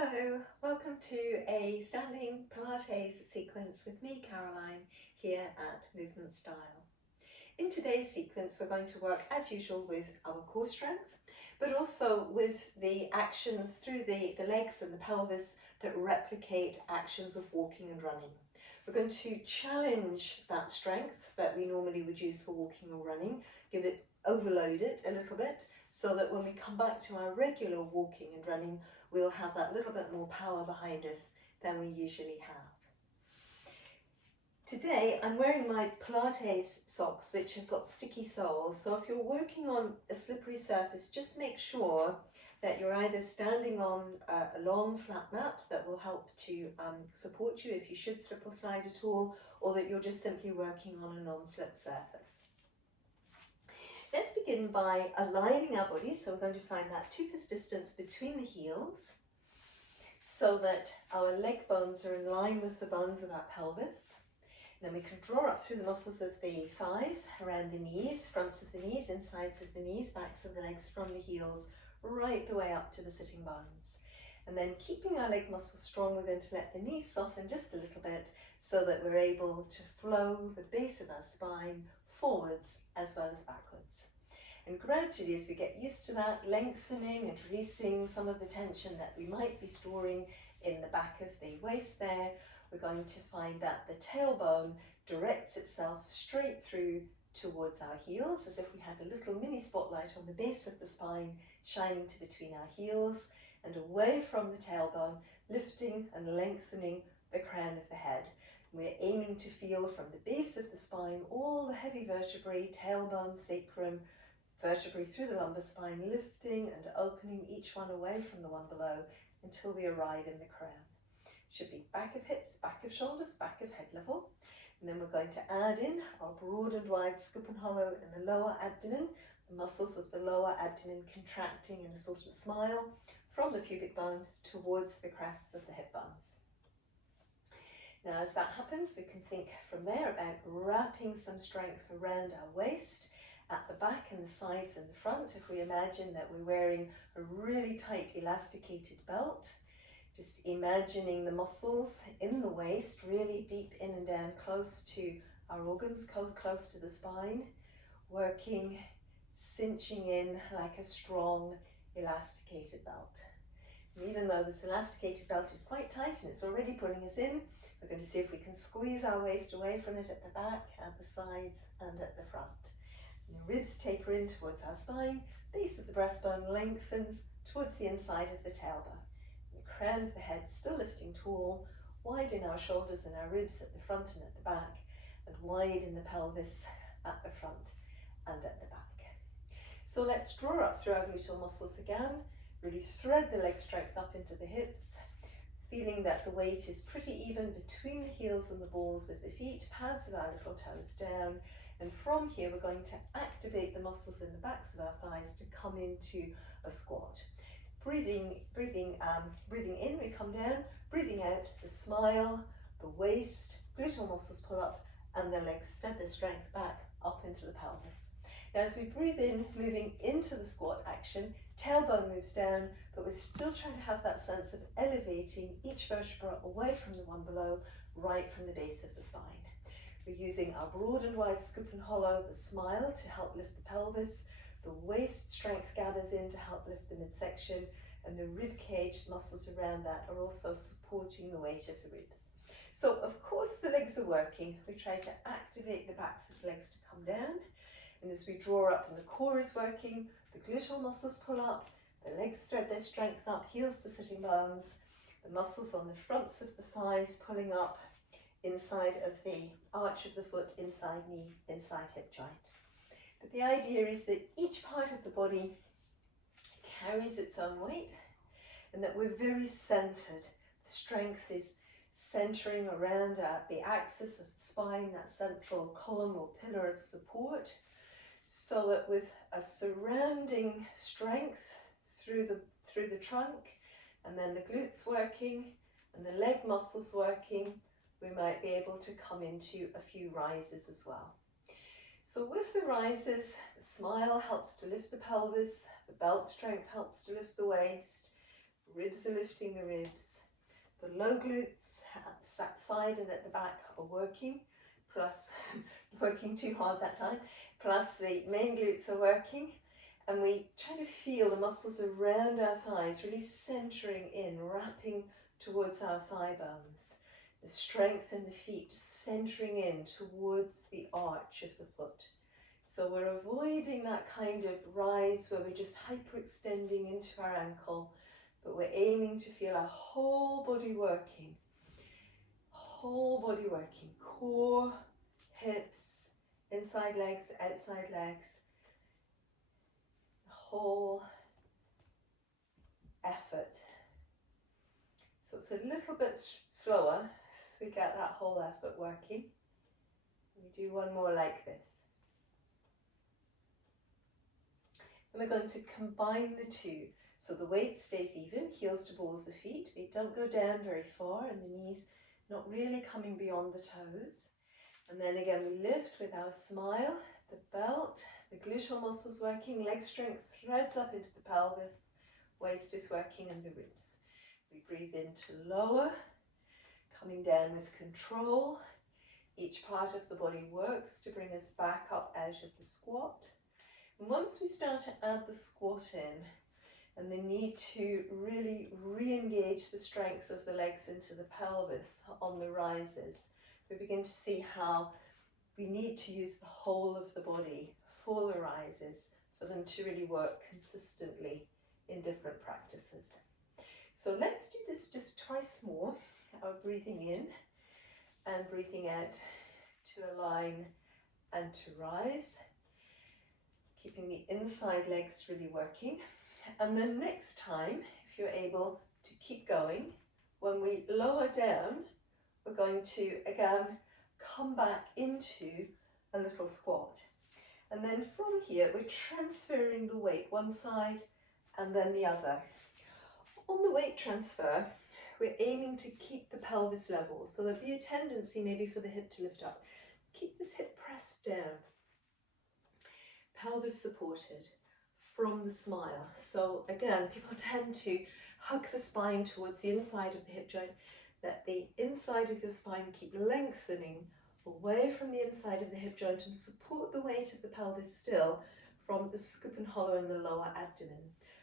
Hello, welcome to a standing Pilates sequence with me, Caroline, here at Movement Style. In today's sequence, we're going to work as usual with our core strength, but also with the actions through the legs and the pelvis that replicate actions of walking and running. We're going to challenge that strength that we normally would use for walking or running, overload it a little bit, so that when we come back to our regular walking and running, we'll have that little bit more power behind us than we usually have. Today I'm wearing my Pilates socks, which have got sticky soles, so if you're working on a slippery surface, just make sure that you're either standing on a long flat mat that will help to support you if you should slip or slide at all, or that you're just simply working on a non-slip surface. Let's begin by aligning our bodies, so we're going to find that 2 fist distance between the heels so that our leg bones are in line with the bones of our pelvis. And then we can draw up through the muscles of the thighs, around the knees, fronts of the knees, insides of the knees, backs of the legs from the heels, right the way up to the sitting bones. And then keeping our leg muscles strong, we're going to let the knees soften just a little bit so that we're able to flow the base of our spine forwards as well as backwards. And gradually, as we get used to that, lengthening and releasing some of the tension that we might be storing in the back of the waist there, we're going to find that the tailbone directs itself straight through towards our heels, as if we had a little mini spotlight on the base of the spine shining to between our heels, and away from the tailbone, lifting and lengthening the crown of the head. We're aiming to feel from the base of the spine all the heavy vertebrae, tailbone, sacrum, vertebrae through the lumbar spine, lifting and opening each one away from the one below until we arrive in the crown. Should be back of hips, back of shoulders, back of head level. And then we're going to add in our broad and wide scoop and hollow in the lower abdomen, the muscles of the lower abdomen contracting in a sort of smile from the pubic bone towards the crests of the hip bones. Now, as that happens, we can think from there about wrapping some strength around our waist, at the back and the sides and the front. If we imagine that we're wearing a really tight elasticated belt, just imagining the muscles in the waist really deep in and down, close to our organs, close to the spine, working, cinching in like a strong elasticated belt. And even though this elasticated belt is quite tight and it's already pulling us in, we're going to see if we can squeeze our waist away from it at the back, at the sides and at the front. And the ribs taper in towards our spine, base of the breastbone lengthens towards the inside of the tailbone. And the crown of the head still lifting tall, wide in our shoulders and our ribs at the front and at the back, and wide in the pelvis at the front and at the back. So let's draw up through our gluteal muscles again, really thread the leg strength up into the hips, feeling that the weight is pretty even between the heels and the balls of the feet, pads of our little toes down, and from here we're going to activate the muscles in the backs of our thighs to come into a squat. Breathing in, we come down, breathing out, the smile, the waist, gluteal muscles pull up, and the legs thread their strength back up into the pelvis. Now as we breathe in, moving into the squat action, tailbone moves down, but we're still trying to have that sense of elevating each vertebra away from the one below, right from the base of the spine. We're using our broad and wide scoop and hollow, the smile to help lift the pelvis, the waist strength gathers in to help lift the midsection, and the rib cage muscles around that are also supporting the weight of the ribs. So of course the legs are working. We try to activate the backs of the legs to come down, and as we draw up and the core is working, the gluteal muscles pull up, the legs thread their strength up, heels to sitting bones, the muscles on the fronts of the thighs pulling up, inside of the arch of the foot, inside knee, inside hip joint. But the idea is that each part of the body carries its own weight and that we're very centered. The strength is centering around the axis of the spine, that central column or pillar of support, so that with a surrounding strength through the trunk, and then the glutes working and the leg muscles working, we might be able to come into a few rises as well. So with the rises, the smile helps to lift the pelvis, the belt strength helps to lift the waist, Ribs are lifting the ribs. The low glutes at the side and at the back are working, plus working too hard that time, plus the main glutes are working. And we try to feel the muscles around our thighs really centering in, wrapping towards our thigh bones. The strength in the feet centering in towards the arch of the foot. So we're avoiding that kind of rise where we're just hyperextending into our ankle, but we're aiming to feel our whole body working. Whole body working. Core, hips, inside legs, outside legs. The whole effort. So it's a little bit slower so we get that whole effort working. We do one more like this. And we're going to combine the two. So the weight stays even, heels to balls of feet. We don't go down very far and the knees not really coming beyond the toes. And then again we lift with our smile, the belt, the gluteal muscles working, leg strength threads up into the pelvis, waist is working and the ribs. We breathe in to lower, coming down with control. Each part of the body works to bring us back up out of the squat. And once we start to add the squat in, and the need to really re-engage the strength of the legs into the pelvis on the rises, we begin to see how we need to use the whole of the body for the rises, for them to really work consistently in different practices. So let's do this just twice more, breathing in and breathing out to align and to rise, keeping the inside legs really working. And then next time, if you're able to keep going, when we lower down, we're going to again come back into a little squat. And then from here, we're transferring the weight one side and then the other. On the weight transfer, we're aiming to keep the pelvis level. So there'll be a tendency maybe for the hip to lift up. Keep this hip pressed down. Pelvis supported from the smile. So again, people tend to hug the spine towards the inside of the hip joint. Let the inside of your spine keep lengthening away from the inside of the hip joint and support the weight of the pelvis still from the scoop and hollow in the lower abdomen,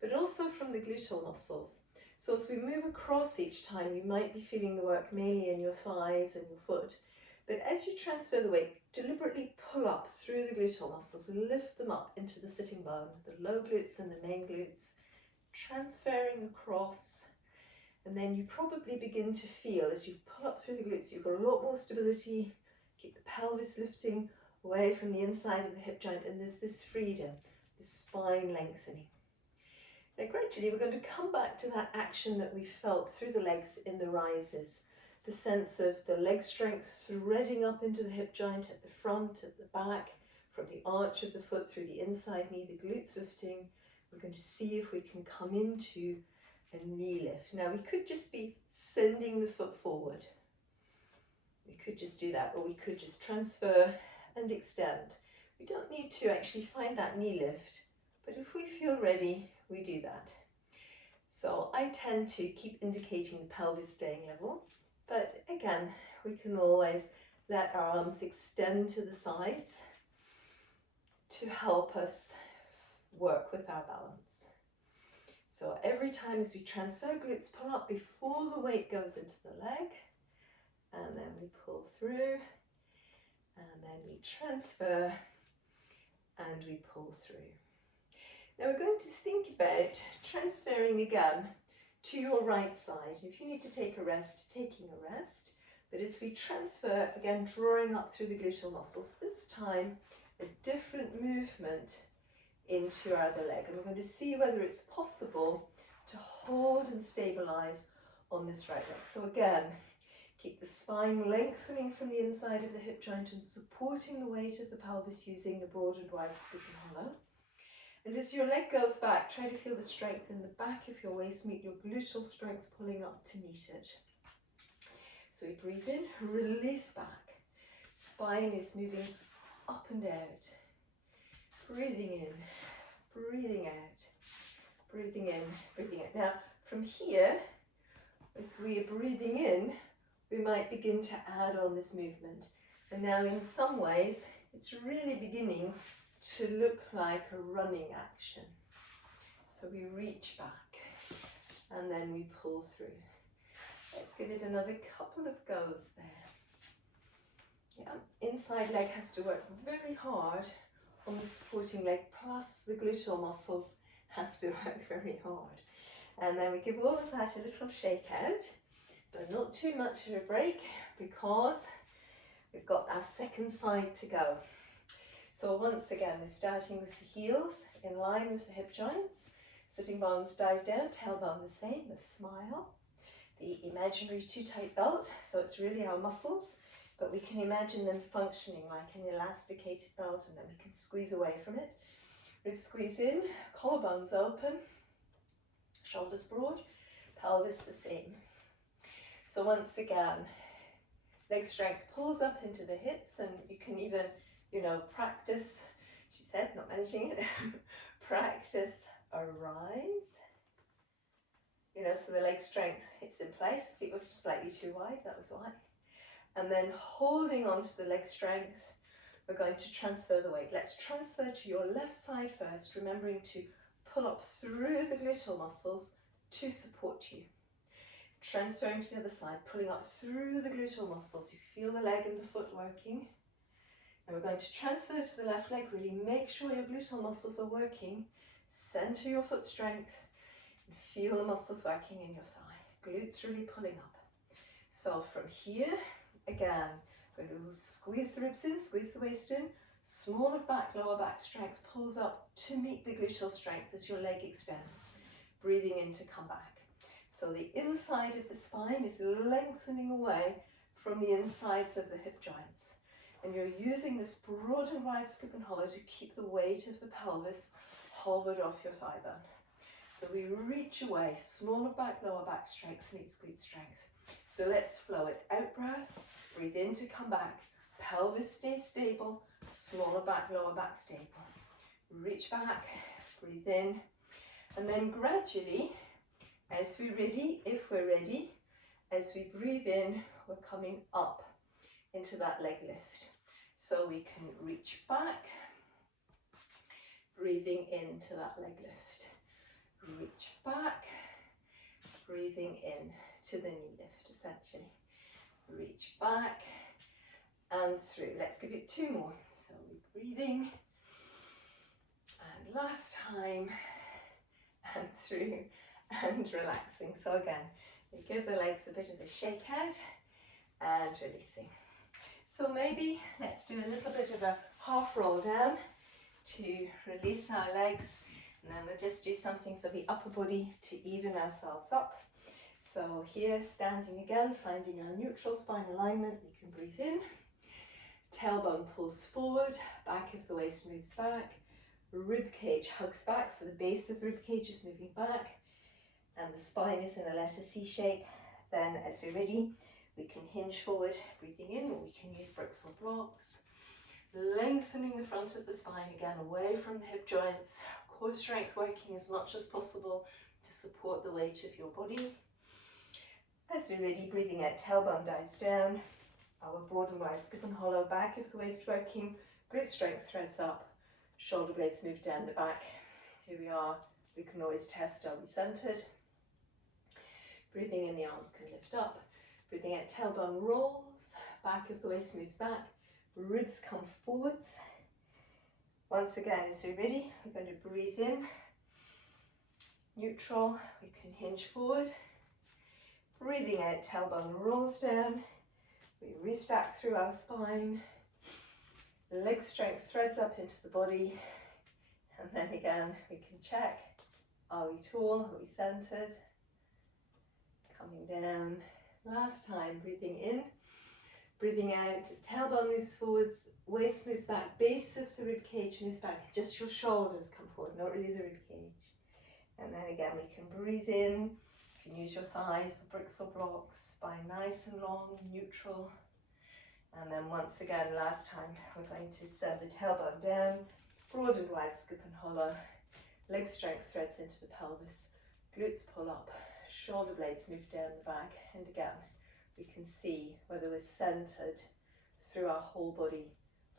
but also from the gluteal muscles. So as we move across each time, you might be feeling the work mainly in your thighs and your foot. But as you transfer the weight, deliberately pull up through the gluteal muscles and lift them up into the sitting bone, the low glutes and the main glutes, transferring across. And then you probably begin to feel, as you pull up through the glutes, you've got a lot more stability, keep the pelvis lifting away from the inside of the hip joint, and there's this freedom, the spine lengthening. Now gradually we're going to come back to that action that we felt through the legs in the rises. The sense of the leg strength threading up into the hip joint at the front, at the back, from the arch of the foot through the inside knee, the glutes lifting. We're going to see if we can come into a knee lift. Now we could just be sending the foot forward. We could just do that, or we could just transfer and extend. We don't need to actually find that knee lift, but if we feel ready, we do that. So I tend to keep indicating the pelvis staying level. But again, we can always let our arms extend to the sides to help us work with our balance. So every time as we transfer, glutes pull up before the weight goes into the leg, and then we pull through, and then we transfer, and we pull through. Now we're going to think about transferring again to your right side. If you need to take a rest, taking a rest. But as we transfer, again, drawing up through the gluteal muscles, this time a different movement into our other leg. And we're going to see whether it's possible to hold and stabilise on this right leg. So again, keep the spine lengthening from the inside of the hip joint and supporting the weight of the pelvis using the broad and wide scoop and hollow. And as your leg goes back, try to feel the strength in the back of your waist, meet your gluteal strength pulling up to meet it. So we breathe in, release back. Spine is moving up and out. Breathing in, breathing out, breathing in, breathing out. Now, From here, as we are breathing in, we might begin to add on this movement. And now in some ways, it's really beginning to look like a running action. So we reach back and then we pull through. Let's give it another couple of goes there. Yeah, inside leg has to work very hard on the supporting leg, plus the gluteal muscles have to work very hard. And then we give all of that a little shake out, but not too much of a break because we've got our second side to go. So once again, we're starting with the heels in line with the hip joints. Sitting bones dive down, tailbone the same, the smile. The imaginary too tight belt, so it's really our muscles, but we can imagine them functioning like an elasticated belt, and then we can squeeze away from it. Ribs squeeze in, collarbones open, shoulders broad, pelvis the same. So once again, leg strength pulls up into the hips, and you can even, practice, she said, not managing it, practice a rise. So the leg strength, it's in place. Feet were slightly too wide, that was why. And then holding on to the leg strength, we're going to transfer the weight. Let's transfer to your left side first, remembering to pull up through the gluteal muscles to support you. Transferring to the other side, pulling up through the gluteal muscles. You feel the leg and the foot working. And we're going to transfer to the left leg, really make sure your gluteal muscles are working. Center your foot strength and feel the muscles working in your thigh. Glutes really pulling up. So from here, again, going to squeeze the ribs in, squeeze the waist in. Small of back, lower back strength pulls up to meet the gluteal strength as your leg extends. Breathing in to come back. So the inside of the spine is lengthening away from the insides of the hip joints. And you're using this broad and wide skip and hollow to keep the weight of the pelvis hovered off your thigh bone. So we reach away, small of back, lower back strength meets glute strength. So let's flow it. Out breath, breathe in to come back. Pelvis stays stable, smaller back, lower back stable. Reach back, breathe in, and then gradually, as we're ready, if we're ready, as we breathe in, we're coming up into that leg lift. So we can reach back, breathing into that leg lift. Reach back, breathing in to the knee lift, essentially. Reach back and through. Let's give it two more. So we're breathing, and last time, and through, and relaxing. So again, we give the legs a bit of a shake out and releasing. So maybe let's do a little bit of a half roll down to release our legs, and then we'll just do something for the upper body to even ourselves up. So here, standing again, finding our neutral spine alignment, we can breathe in. Tailbone pulls forward, back of the waist moves back, rib cage hugs back, so the base of the rib cage is moving back, and the spine is in a letter C shape. Then as we're ready, we can hinge forward, breathing in, or we can use bricks or blocks. Lengthening the front of the spine again, away from the hip joints, core strength working as much as possible to support the weight of your body. As we're ready, breathing out, tailbone dives down, our broad and wide skip and hollow, back of the waist working, glute strength threads up, shoulder blades move down the back. Here we are, we can always test, are we centered? Breathing in, the arms can lift up. Breathing out, tailbone rolls, back of the waist moves back, ribs come forwards. Once again, as we're ready, we're going to breathe in, neutral, we can hinge forward. Breathing out, tailbone rolls down, we restack through our spine, leg strength threads up into the body, and then again we can check, are we tall, are we centered? Coming down, last time, breathing in, breathing out, tailbone moves forwards, waist moves back, base of the rib cage moves back, just your shoulders come forward, not really the rib cage. And then again we can breathe in. You can use your thighs or bricks or blocks, spine nice and long, neutral. And then once again, last time, we're going to send the tailbone down, broad and wide skip and hollow. Leg strength threads into the pelvis, glutes pull up, shoulder blades move down the back, and again, we can see whether we're centered through our whole body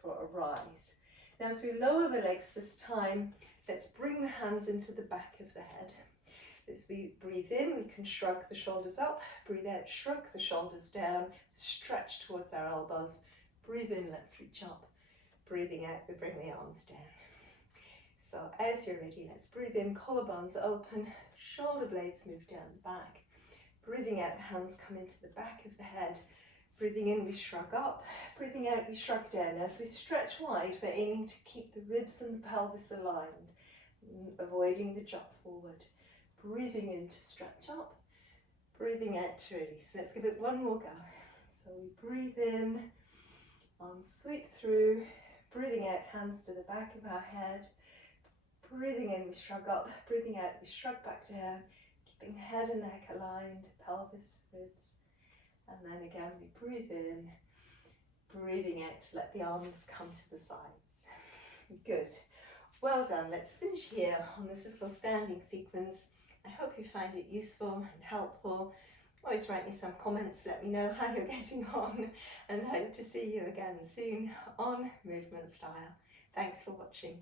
for a rise. Now, as we lower the legs this time, let's bring the hands into the back of the head. As we breathe in, we can shrug the shoulders up, breathe out, shrug the shoulders down, stretch towards our elbows. Breathe in, let's reach up. Breathing out, we bring the arms down. So as you're ready, let's breathe in, collarbones open, shoulder blades move down the back. Breathing out, hands come into the back of the head. Breathing in, we shrug up. Breathing out, we shrug down. As we stretch wide, we're aiming to keep the ribs and the pelvis aligned, avoiding the jump forward. Breathing in to stretch up. Breathing out to release. Let's give it one more go. So we breathe in, arms sweep through. Breathing out, hands to the back of our head. Breathing in, we shrug up. Breathing out, we shrug back down. Keeping head and neck aligned, pelvis, ribs. And then again, we breathe in, breathing out to let the arms come to the sides. Good. Well done. Let's finish here on this little standing sequence. I hope you find it useful and helpful. Always write me some comments, let me know how you're getting on, and hope to see you again soon on Movement Style. Thanks for watching.